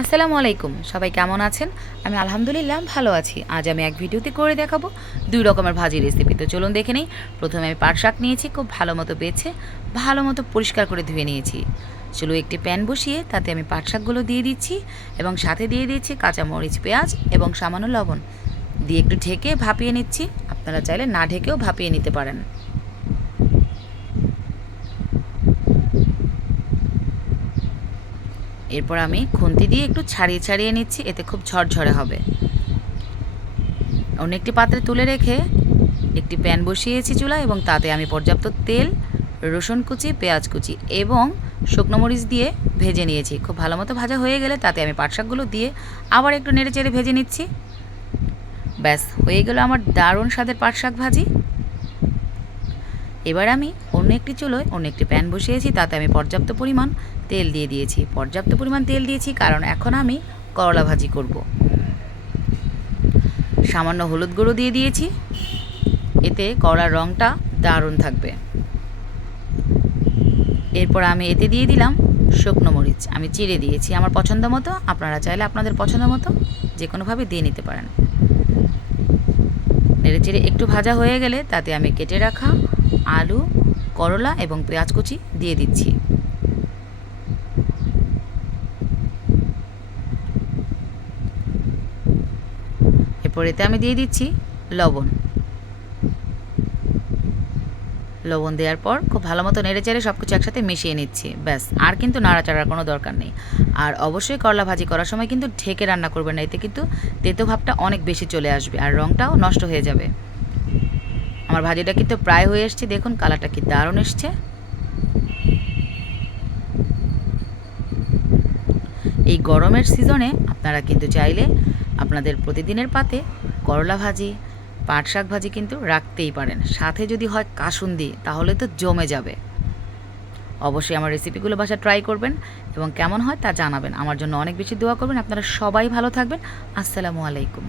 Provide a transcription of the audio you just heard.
আসসালামু আলাইকুম, সবাই কেমন আছেন? আমি আলহামদুলিল্লাহ ভালো আছি। আজ আমি এক ভিডিওতে করে দেখাবো ২ রকমের ভাজি রেসিপি। তো চলুন দেখে নেই। প্রথমে আমি পাট শাক নিয়েছি, খুব ভালো মতো বেছে ভালো মতো পরিষ্কার করে ধুয়ে নিয়েছি। চলো একটি প্যান বসিয়ে তাতে আমি পাট শাকগুলো দিয়ে দিচ্ছি এবং সাথে দিয়ে দিচ্ছি কাঁচামরিচ, পেঁয়াজ এবং সামান্য লবণ দিয়ে একটু ঢেকে ভাপিয়ে নিচ্ছি। আপনারা চাইলে না ঢেকেও ভাপিয়ে নিতে পারেন। এরপর আমি খুন্তি দিয়ে একটু ছাড়িয়ে ছাড়িয়ে নিচ্ছি, এতে খুব ঝরঝরে হবে। অন্য একটি পাত্রে তুলে রেখে একটি প্যান বসিয়েছি চুলায় এবং তাতে আমি পর্যাপ্ত তেল, রসুন কুচি, পেঁয়াজ কুচি এবং শুকনো মরিচ দিয়ে ভেজে নিয়েছি। খুব ভালো মতো ভাজা হয়ে গেলে তাতে আমি পাট শাকগুলো দিয়ে আবার একটু নেড়ে চেড়ে ভেজে নিচ্ছি। ব্যাস হয়ে গেল আমার দারুণ স্বাদের পাট শাক ভাজি। এবার আমি অন্য একটি চুলোয় অন্য একটি প্যান বসিয়েছি, তাতে আমি পর্যাপ্ত পরিমাণ তেল দিয়ে দিয়েছি। পর্যাপ্ত পরিমাণ তেল দিয়েছি কারণ এখন আমি করলা ভাজি করব। সামান্য হলুদ গুঁড়ো দিয়ে দিয়েছি, এতে করলার রঙটা দারুণ থাকবে। এরপর আমি এতে দিয়ে দিলাম শুকনো মরিচ, আমি চিড়ে দিয়েছি আমার পছন্দ মতো। আপনারা চাইলে আপনাদের পছন্দ মতো যে কোনোভাবে দিয়ে নিতে পারেন। নেড়ে চেড়ে একটু ভাজা হয়ে গেলে তাতে আমি কেটে রাখা আলু, করলা এবং পেঁয়াজ কুচি দিয়ে দিচ্ছি। এরপর এতে আমি দিয়ে দিচ্ছি লবণ। লবণ দেওয়ার পর খুব ভালো মতো নেড়ে চেড়ে সব কিছু একসাথে মিশিয়ে নিচ্ছি। ব্যাস, আর কিন্তু নাড়াচাড়ার কোনো দরকার নেই। আর অবশ্যই করলা ভাজি করার সময় কিন্তু ঢেকে রান্না করবেন না, এতে কিন্তু তেতো ভাবটা অনেক বেশি চলে আসবে আর রঙটাও নষ্ট হয়ে যাবে। আমার ভাজিটা কিন্তু প্রায় হয়ে এসছে, দেখুন কালারটা কি দারুণ এসছে। এই গরমের সিজনে আপনারা কিন্তু চাইলে আপনাদের প্রতিদিনের পাতে করলা ভাজি, পাট শাক ভাজি কিন্তু রাখতেই পারেন। সাথে যদি হয় কাসুন্দি, তাহলে তো জমে যাবে। অবশ্যই আমার রেসিপিগুলো বাসায় ট্রাই করবেন এবং কেমন হয় তা জানাবেন। আমার জন্য অনেক বেশি দোয়া করবেন। আপনারা সবাই ভালো থাকবেন। আসসালামু আলাইকুম।